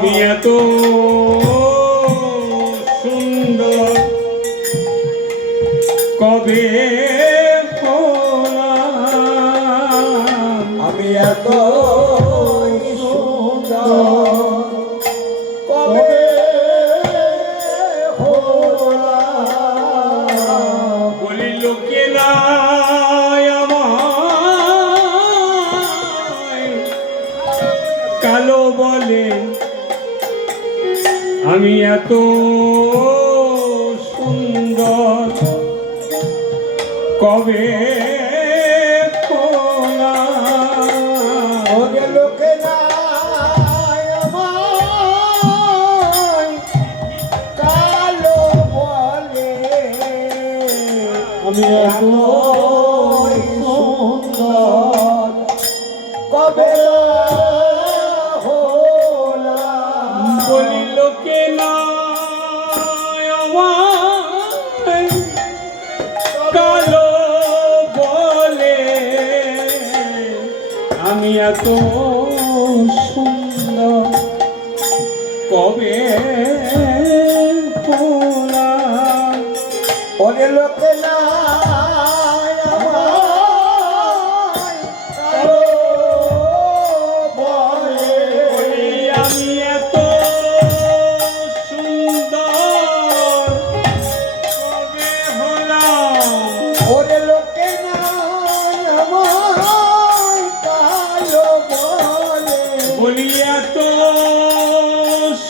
আমি এত সুন্দর কবে হলাম, আমি এত সুন্দর কবে হলাম। বলি লোকে না কালো বলে, আমি এত সুন্দর কবে ওরে লোকে নাই আমায় কালো বলে, আমি এত সুন্দর কবে হলাম। বলি লোকে না কালো বলে, আমি এত সুন্দর কবে হলাম। ওরে লোকে নাই আমায় কালো বলে, আমি এত সুন্দর কবে হলাম। ওরে লোকে নাই আমায় কালো বলে, বলি এত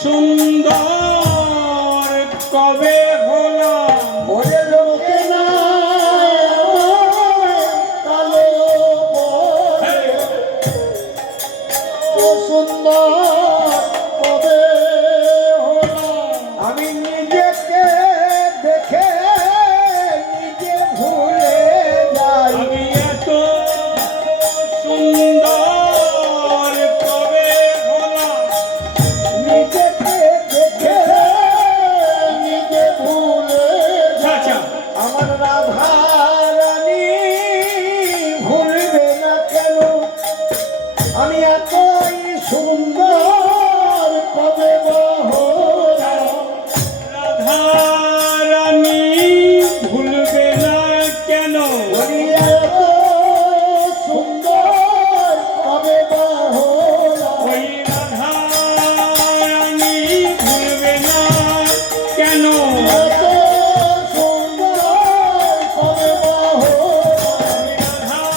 সুন্দর কবে হলাম। ওরে লোকে নাই আমায় কালো বলে, ও সুন্দর কবে হলাম। আমি নিজেকে দেখে নিজে ভুলে যাই, আমি এত সুন্দর কবে হলাম। নিজেকে দেখে নিজে ভুলে আচ্ছা, আমার রাধা রানী ভুলবে না কেন, আমি এতই সুন্দর কবে হলাম। রাধা রানী ভুলবে না কেন, আমি এত সুন্দর কবে হলাম। ওই রাধা রানী ভুলবে না কেন। এত সুন্দর কবে হলাম। রাধা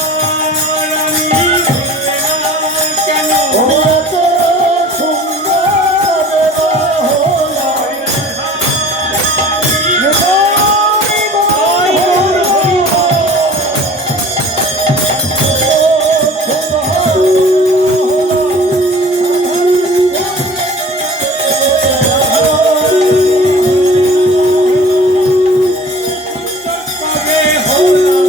রানী ভুলবে না কেন। আমি এত সুন্দর হলাম। কবে হলাম।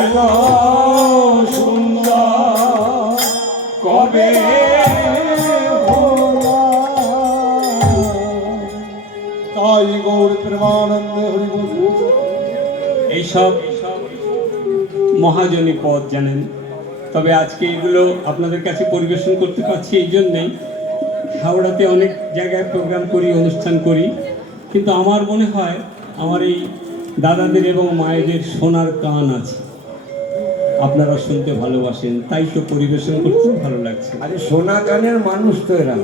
এত সুন্দর কবে তাই গৌর প্রেমানন্দে হরিবল। এইসব মহাজনী পদ জানেন, তবে আজকে এগুলো আপনাদের কাছে পরিবেশন করতে পারছি এই জন্যেই। হাওড়াতে অনেক জায়গায় প্রোগ্রাম করি, অনুষ্ঠান করি, কিন্তু আমার মনে হয় আমার এই দাদাদের এবং মায়েদের শোনার কান আছে, আপনারা শুনতে ভালোবাসেন, তাই তো পরিবেশন করতে ভালো লাগছে। আরে সোনা কানের মানুষ তো এরা,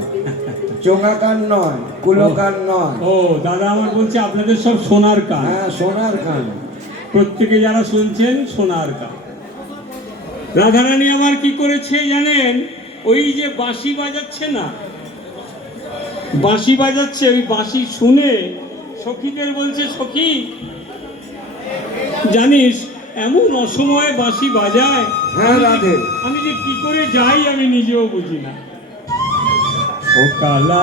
চোঙা কান নয়, কুলো কান নয়। ও দাদা আমার বলছে আপনাদের সব সোনার কান, হ্যাঁ সোনার কান। প্রত্যেকে যারা শুনছেন সোনার কান। রাধারানী আমার কি করেছে জানেন, ওই যে বাঁশি বাজাচ্ছে না, বাঁশি বাজাচ্ছে, ওই বাঁশি শুনে সখীদের বলছে, সখী জানিস এমন অসময়ে বাঁশি বাজায়, হ্যাঁ রাধে। আমি যে কি করে যাই আমি নিজেও বুঝি না। ও কালা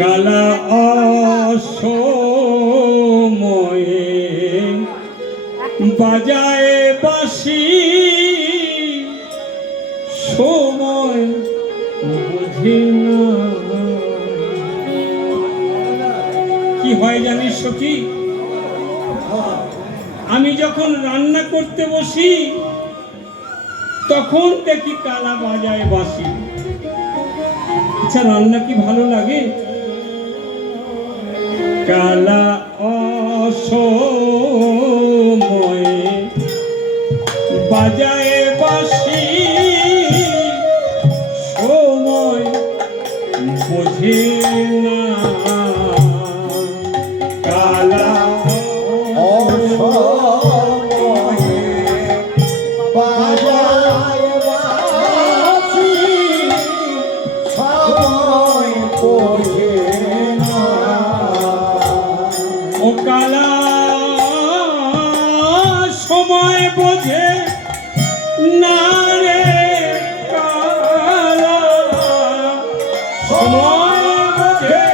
কালা অসময়ে বাজায় বাঁশি, বোঝে না। কি হয় জানিস সখী, আমি যখন রান্না করতে বসি তখন দেখি কালা বাজায় বাঁশি। আচ্ছা, রান্না কি ভালো লাগে? কালা অসময়ে বাজায় বাঁশি, সময় বোঝে না। কালা অসময়ে বাজায় বাঁশি, সময় বোঝে না। ও কালা সময় বোঝে না রে, কালা সময় বোঝে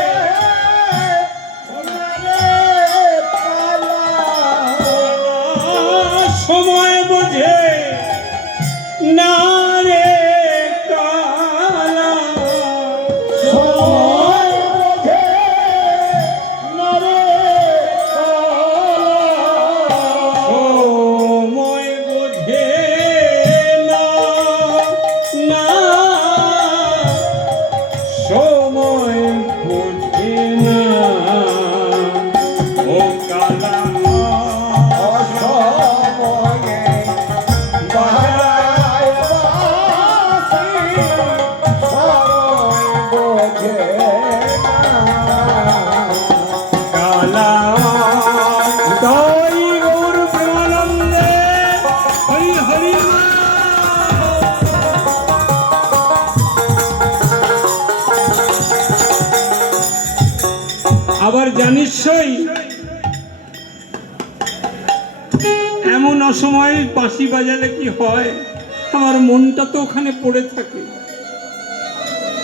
সময় বোঝে না রে, কালা সময় বোঝে না রে, সময় বোঝে না, না সময় বোঝে না। ও কালা অসময়ে বাজায় বাঁশি, সময় বোঝে না। কালা তাই ওর প্রেমানন্দে হরি হরি। আবার জানিস সই, এমন অসময়ে বাঁশি বাজালে কি হয়, আমার মনটা তো ওখানে পড়ে থাকে।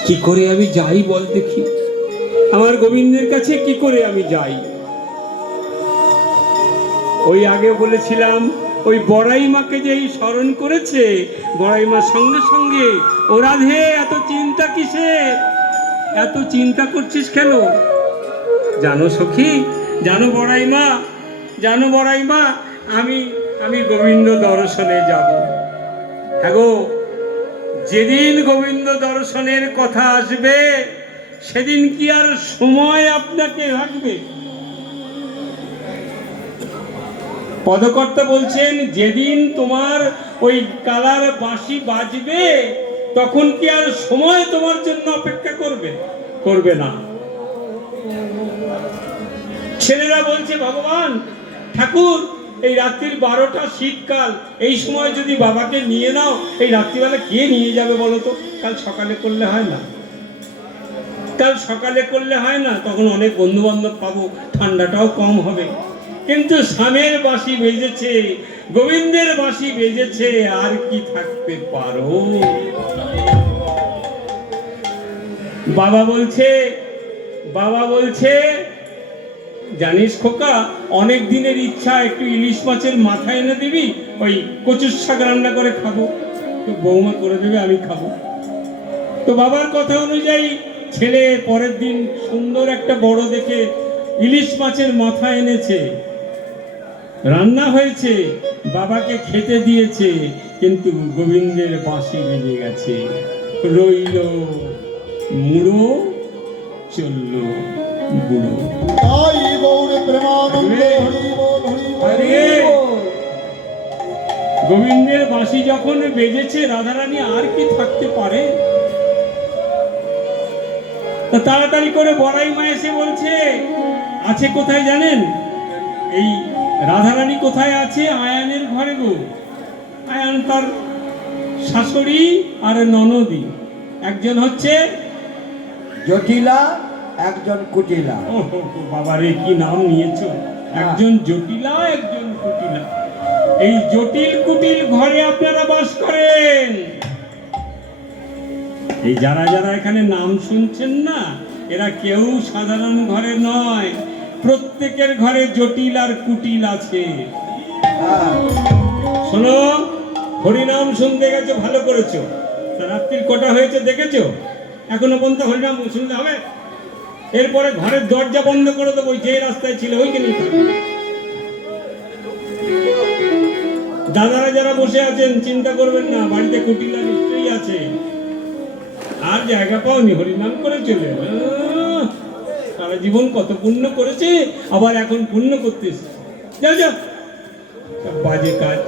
কি করে আমি যাই বল দেখি, আমার গোবিন্দের কাছে কি করে আমি যাই? ওই আগে বলেছিলাম, ওই বড়াই মাকে যে স্মরণ করেছে, বড়াই মার সঙ্গে সঙ্গে ও রাধে এত চিন্তা কিসে, এত চিন্তা করছিস কেন? জানো সখী, জানো বড়াই মা, জানো বড়াই মা, আমি গোবিন্দ দর্শনে যাব। হ্যাঁ গো, যেদিন গোবিন্দ দর্শনের কথা আসবে সেদিন কি আর সময় আপনাকে রাখবে? পদকর্তা বলছেন, যেদিন তোমার ওই কালার বাঁশি বাজবে তখন কি আর সময় তোমার জন্য অপেক্ষা করবে? করবে না। ছেলেরা বলছে, ভগবান ঠাকুর, এই রাত্রির 12টা, শীতকাল, এই সময় যদি বাবাকে নিয়ে নাও, এই রাত্রিবেলা কে নিয়ে যাবে বলো তো? কাল সকালে করলে হয় না? কাল সকালে করলে হয় না? তখন অনেক বন্ধু বান্ধব পাবো, ঠান্ডাটাও কম হবে। কিন্তু স্বামীর বাঁশি বেজেছে, গোবিন্দের বাঁশি বেজেছে, আর কি থাকতে পারো? বাবা বলছে জানিস খোকা, অনেক দিনের ইচ্ছা, একটু ইলিশ মাছের মাথা এনে দিবি, ওই কচুর শাক রান্না করে খাবো। তো বৌমা করে দেবে, আমি খাবো। তো বাবার কথা অনুযায়ী ছেলে পরের দিন সুন্দর একটা বড় দেখে ইলিশ মাছের মাথা এনেছে, রান্না হয়েছে, বাবাকে খেতে দিয়েছে, কিন্তু গোবিন্দের বাঁশি বেজে গেছে। রইল মুড়ো, চলল বুড়ো। তাই গৌর প্রেমানন্দে হরি বল, হরি বল। গোবিন্দের বাঁশি যখন বেজেছে, রাধারানী আর কি থাকতে পারে? তা তাড়াতাড়ি করে বড়াই মা এসে বলছে, আছে কোথায় জানেন? এই রাধারানী কোথায় আছে? আয়ানের ঘরে গো। আয়ান তার শাশুড়ি আর ননদি, একজন হচ্ছে জটিলা, একজন কুটিলা। ও বাবারে, কি নাম নিয়েছো! একজন জটিলা, একজন কুটিলা। এই জটিল কুটিল ঘরে আপনারা বাস করেন। এই যারা যারা এখানে নাম শুনছেন না, এরা কেউ সাধারণ ঘরে নয়, প্রত্যেকের ঘরে জটিল আর কুটিল আছে। শোনো, হরিনাম শুনতে গেছো, ভালো করেছো। রাত্রির কটা হয়েছে দেখেছো? এখনো পর্যন্ত হরিনাম শুনতে হবে? এরপরে ঘরের দরজা বন্ধ করে দেবো, যে রাস্তায় ছিল ওইখানেই থাকবে। দাদারা যারা বসে আছেন চিন্তা করবেন না, বাড়িতে কুটিলা নিশ্চয়ই আছে, আর জায়গা পাওনি, হরিনাম করে চলে সারা জীবন কত পুণ্য করেছে, আবার এখন পুণ্য করতেছে। যাও যাও, সব বাজে কাজ।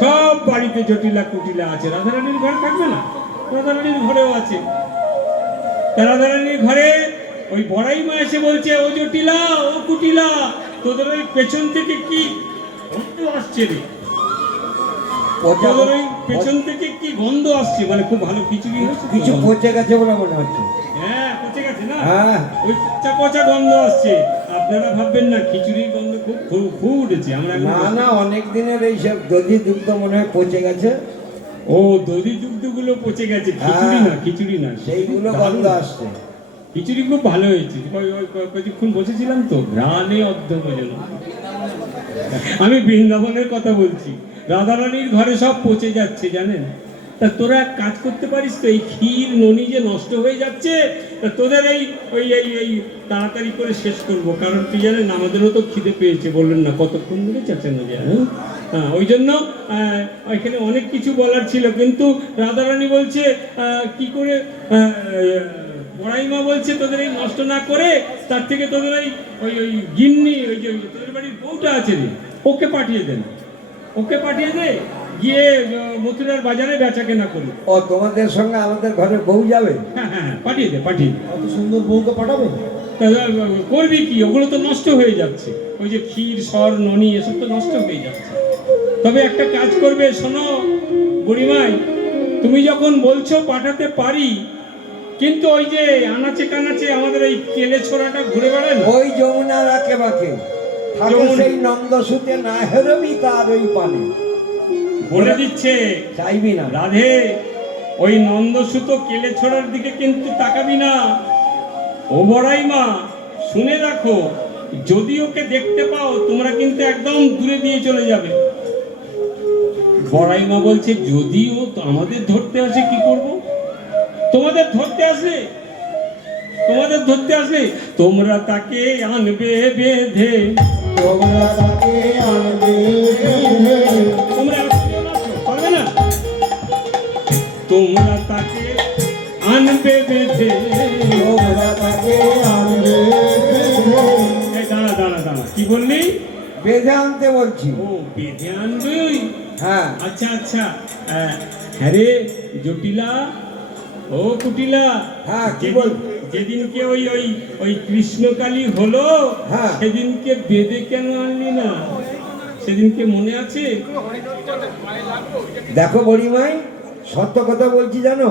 সব বাড়িতে জটিলা কুটিলা আছে, রাধারানীর ঘরে থাকবে না? রাধারানীর ঘরেও আছে। রাধারানীর ঘরে ওই বড়াই মা এসে বলছে, ও জটিলা, ও কুটিলা, তোদের ওই পেছন থেকে কি গন্ধ আসছে রে? তোদের ওই পেছন থেকে কি গন্ধ আসছে? মানে খুব ভালো খিচুড়ি হয়েছে, কিছু পচে গেছে বলে মনে হচ্ছে। হ্যাঁ পচে গেছে না? হ্যাঁ, ওই পচা পচা গন্ধ আসছে। আপনারা ভাববেন না খিচুড়ির গন্ধ খুব খুব খুব উঠেছে। আমরা না না, অনেক দিনের এইসব দধি দুগ্ধ মনে হয় পচে গেছে। ও দধি দুগ্ধগুলো পচে গেছে, খিচুড়ি না, খিচুড়ি না, সেইগুলো গন্ধ আসছে। খিচুড়ি খুব ভালো হয়েছে। কিছুক্ষণ বসেছিলাম তো, ঘ্রাণে অর্ধভোজন। আমি বৃন্দাবনের কথা বলছি। রাধারানীর ঘরে সব পচে যাচ্ছে জানেন। তা তোরা এক কাজ করতে পারিস তো, এই ক্ষীর ননি যে নষ্ট হয়ে যাচ্ছে, তা তোদের এই ওই এই এই তাড়াতাড়ি করে শেষ করব। কারণ তুই জানেন আমাদেরও তো খিদে পেয়েছে, বললেন না কতক্ষণ ধরে চেঁচানো যায়। হ্যাঁ, ওই জন্য এখানে অনেক কিছু বলার ছিল, কিন্তু রাধারানী বলছে কি করে, বড়াইমা বলছে তোদের এই নষ্ট না করে তার থেকে তোদের ওই ওই গিন্নি, ওই যে তোদের বাড়ির বউটা আছে রে, ওকে পাঠিয়ে দেন, ওকে পাঠিয়ে দে, গিয়ে মথুরার বাজারে বেচা কেনা করি। ও তোমাদের সঙ্গে আমাদের ঘরে বউ যাবে? হ্যাঁ হ্যাঁ, পাঠিয়ে দে, পাঠিয়ে দে। অত সুন্দর বউকে পাঠাবে? করবি কি, ওগুলো তো নষ্ট হয়ে যাচ্ছে। ওই যে ক্ষীর সর ননি এসব তো নষ্ট হয়ে যাচ্ছে। তবে একটা কাজ করবে, শোনো বুড়িমাই, তুমি যখন বলছো পাঠাতে পারি, কিন্তু ওই যে আনাচে কানাচে আমাদের এই কেলে ছোড়াটা ঘুরে বেড়ায় না, ওই যমুনার আঁকে বাঁকে থাকে, সেই নন্দসুতে না হেরবি তার ওই পানে। বলে দিচ্ছে চাইবি না রাধে, ওই নন্দসুত কেলে ছোড়ার দিকে কিন্তু তাকাবি না। ও বড়াই মা, শুনে রাখো, যদি ওকে দেখতে পাও তোমরা কিন্তু একদম দূরে দিয়ে চলে যাবে। বড়াই মা বলছে, যদি ও আমাদের ধরতে আসে কি করব? তোমাদের ধরতে আসলে, তোমাদের ধরতে আসলে তোমরা তাকে আনবে বেঁধে, তোমরা তাকে আনবে বেঁধে। তোমরা পারবে না, তোমরা তাকে আনবে বেঁধে, তোমরা তাকে আনবে বেঁধে। এই দাঁড়া দাঁড়া দাঁড়া, কি বললি? বেঁধে আনতে বলছি। ও বেঁধে আনবে? হ্যাঁ আচ্ছা আচ্ছা, হ্যাঁ রে জটিলা, ও কুটিলা, হ্যাঁ, কি বল? যেদিনকে ওই ওই ওই কৃষ্ণকালী হলো, হ্যাঁ, সেদিনকে বেঁধে কেন আনলি না? সেদিনকে মনে আছে? দেখো বড়িমাই, সত্য কথা বলছি জানো,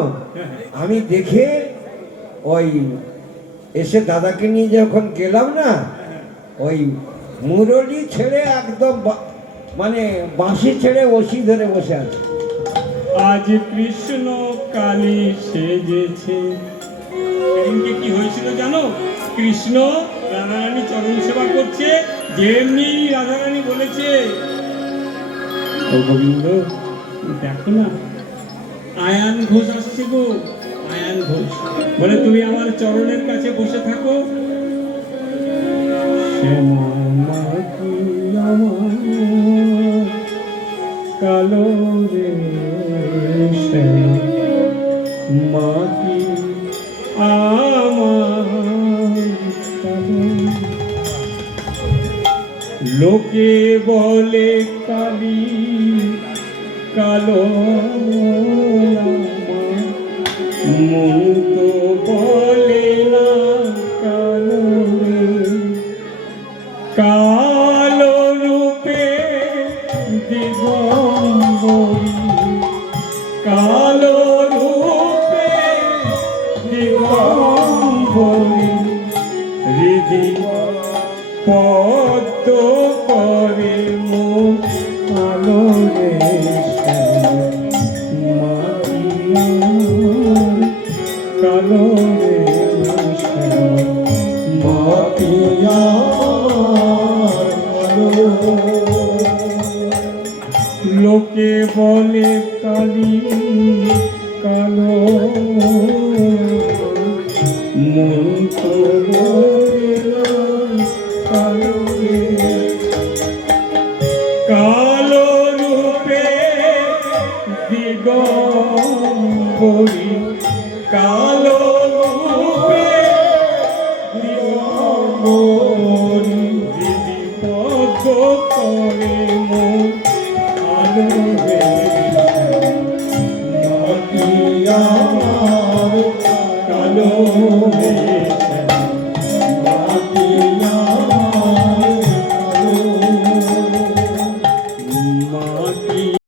আমি দেখে ওই এসে দাদাকে নিয়ে যখন গেলাম না, ওই মুরলি ছেড়ে একদম মানে বাঁশি ছেড়ে ওসি ধরে বসে আছে। আজ কৃষ্ণ কালী সেজেছে। সেদিনকে কি হয়েছিল জানো? কৃষ্ণ রাধারানী চরণ সেবা করছে, যেমনি রাধারানী বলেছে, ও গোবিন্দ দেখো না, আয়ান ঘোষ আসছে গো, আয়ান ঘোষ বলে তুমি আমার চরণের কাছে বসে থাকো। কালো রে মাটি আমার, লোকে বলে কালী কালো, মন তো বলে না কালো, কালো রূপে দিগম্বরী, কালো রূপে দিগম্বরী, হৃদি পদ্ম করে মুখ আলো রে কালো রে মাতিয়া, লোকে বলে কালী কালো। পরি কালো রূপে মরি দিদি পদ্ম করে মোর আলো মাটি আমার কালো